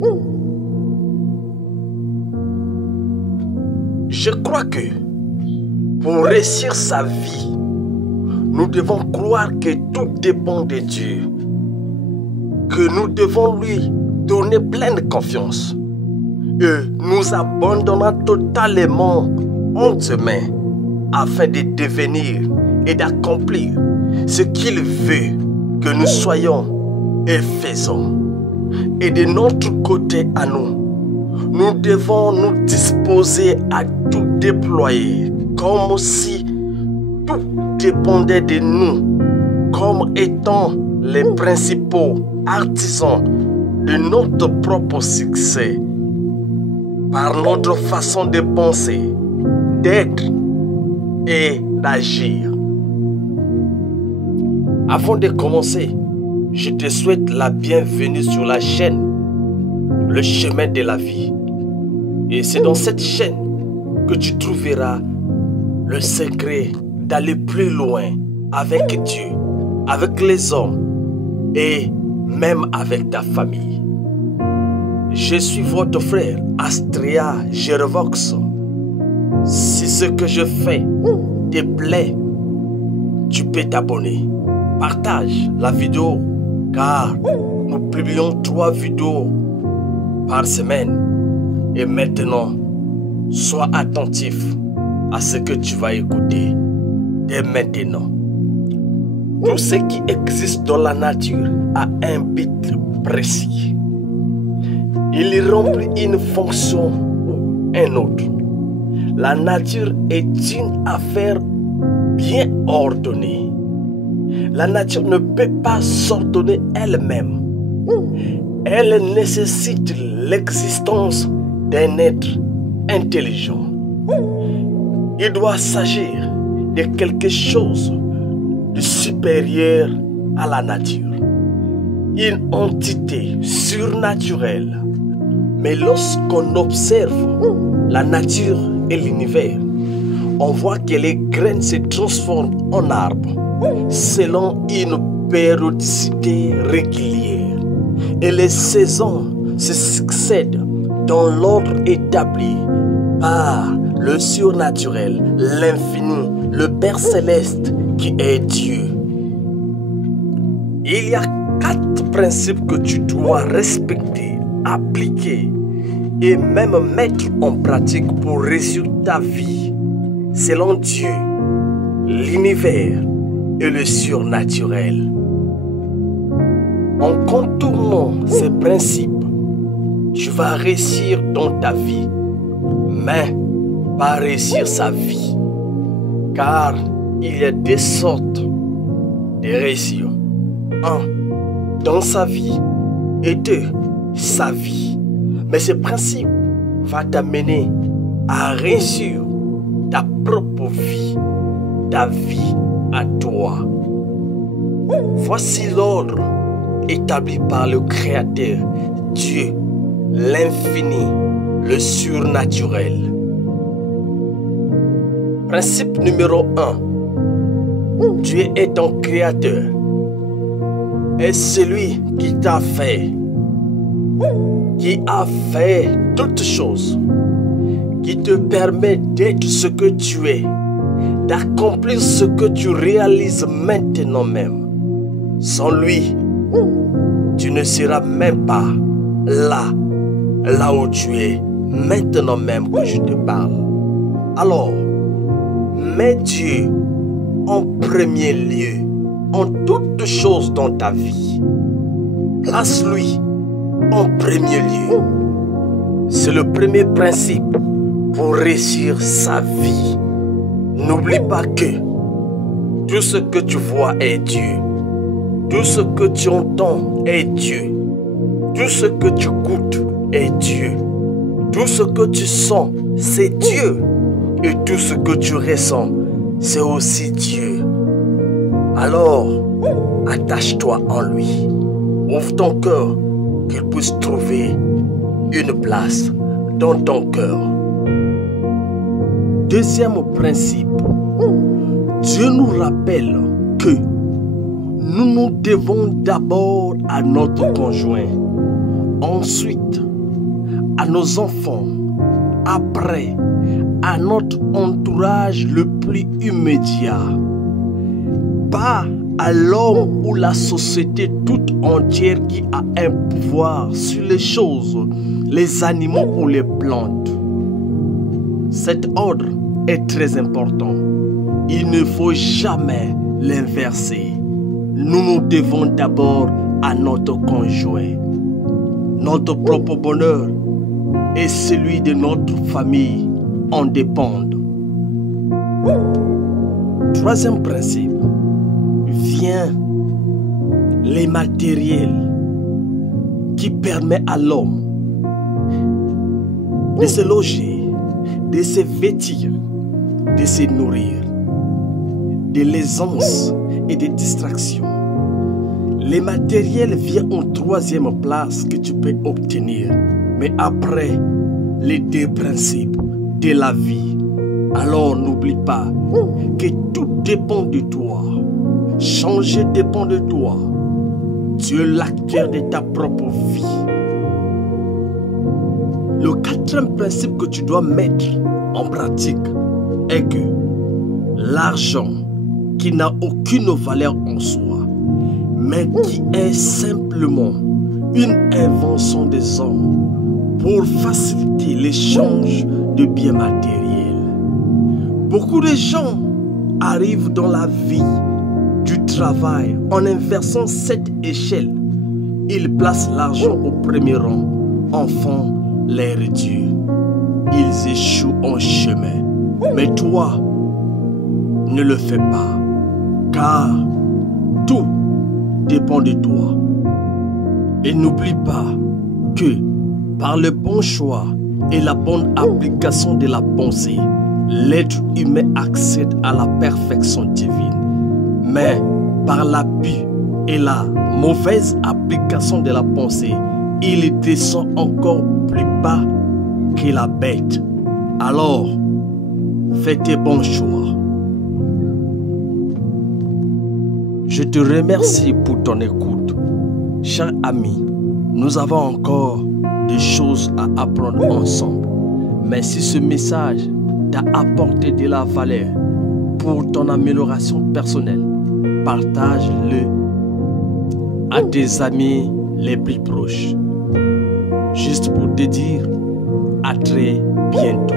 Je crois que pour réussir sa vie, nous devons croire que tout dépend de Dieu, que nous devons lui donner pleine confiance et nous abandonnons totalement en ses mains afin de devenir et d'accomplir ce qu'il veut que nous soyons et faisons. Et de notre côté à nous, nous devons nous disposer à tout déployer comme si tout dépendait de nous, comme étant les principaux artisans de notre propre succès, par notre façon de penser, d'être et d'agir. Avant de commencer, je te souhaite la bienvenue sur la chaîne Le Chemin de la Vie. Et c'est dans cette chaîne que tu trouveras le secret d'aller plus loin avec Dieu, avec les hommes et même avec ta famille. Je suis votre frère Astrea Gerevox. Si ce que je fais te plaît, tu peux t'abonner. Partage la vidéo car nous publions 3 vidéos par semaine. Et maintenant, sois attentif à ce que tu vas écouter dès maintenant. Tout ce qui existe dans la nature a un but précis. Il remplit une fonction ou un autre. La nature est une affaire bien ordonnée. La nature ne peut pas s'ordonner elle-même. Elle nécessite l'existence d'un être intelligent. Il doit s'agir de quelque chose de supérieur à la nature, une entité surnaturelle. Mais lorsqu'on observe la nature et l'univers, on voit que les graines se transforment en arbres selon une périodicité régulière et les saisons se succèdent dans l'ordre établi par le surnaturel, l'infini, le Père céleste qui est Dieu. Il y a 4 principes que tu dois respecter, appliquer et même mettre en pratique pour réussir ta vie selon Dieu, l'univers et le surnaturel. En contournant ces principes, tu vas réussir dans ta vie, mais pas réussir sa vie. Car il y a 2 sortes de réussir. 1. Dans sa vie. Et 2. Sa vie. Mais ce principe va t'amener à réussir ta propre vie. Ta vie à toi. Voici l'ordre établi par le Créateur, Dieu, l'infini, le surnaturel. Principe numéro 1. Dieu est ton Créateur. Et celui qui t'a fait, qui a fait toutes choses, qui te permet d'être ce que tu es, d'accomplir ce que tu réalises maintenant même. Sans lui, tu ne seras même pas là où tu es, maintenant même que je te parle. Alors, mets Dieu en premier lieu, en toutes choses dans ta vie. Place-lui en premier lieu. C'est le premier principe pour réussir sa vie. N'oublie pas que tout ce que tu vois est Dieu. Tout ce que tu entends est Dieu. Tout ce que tu goûtes est Dieu. Tout ce que tu sens, c'est Dieu. Et tout ce que tu ressens, c'est aussi Dieu. Alors, attache-toi en lui. Ouvre ton cœur, qu'il puisse trouver une place dans ton cœur. Deuxième principe, Dieu nous rappelle que nous nous devons d'abord à notre conjoint, ensuite à nos enfants, après, à notre entourage le plus immédiat. Pas à l'homme ou la société toute entière qui a un pouvoir sur les choses, les animaux ou les plantes. Cet ordre est très important. Il ne faut jamais l'inverser. Nous nous devons d'abord à notre conjoint. Notre propre bonheur et celui de notre famille en dépendent. Troisième principe, vient les matériels qui permettent à l'homme de se loger, de se vêtir, de se nourrir, de l'aisance et des distractions. Les matériels viennent en troisième place que tu peux obtenir. Mais après les deux principes de la vie, alors n'oublie pas que tout dépend de toi. Changer dépend de toi. Tu es l'acteur de ta propre vie. Le quatrième principe que tu dois mettre en pratique est que l'argent qui n'a aucune valeur en soi, mais qui est simplement une invention des hommes pour faciliter l'échange de biens matériels. Beaucoup de gens arrivent dans la vie du travail en inversant cette échelle. Ils placent l'argent au premier rang, enfant les dieux. Ils échouent en chemin. Mais toi, ne le fais pas, car tout dépend de toi. Et n'oublie pas que par le bon choix et la bonne application de la pensée, l'être humain accède à la perfection divine. Mais par l'abus et la mauvaise application de la pensée, il descend encore plus bas que la bête. Alors, fais tes bons choix. Je te remercie pour ton écoute. Cher ami, nous avons encore des choses à apprendre ensemble. Mais si ce message t'a apporté de la valeur pour ton amélioration personnelle, partage-le à tes amis les plus proches. Juste pour te dire à très bientôt.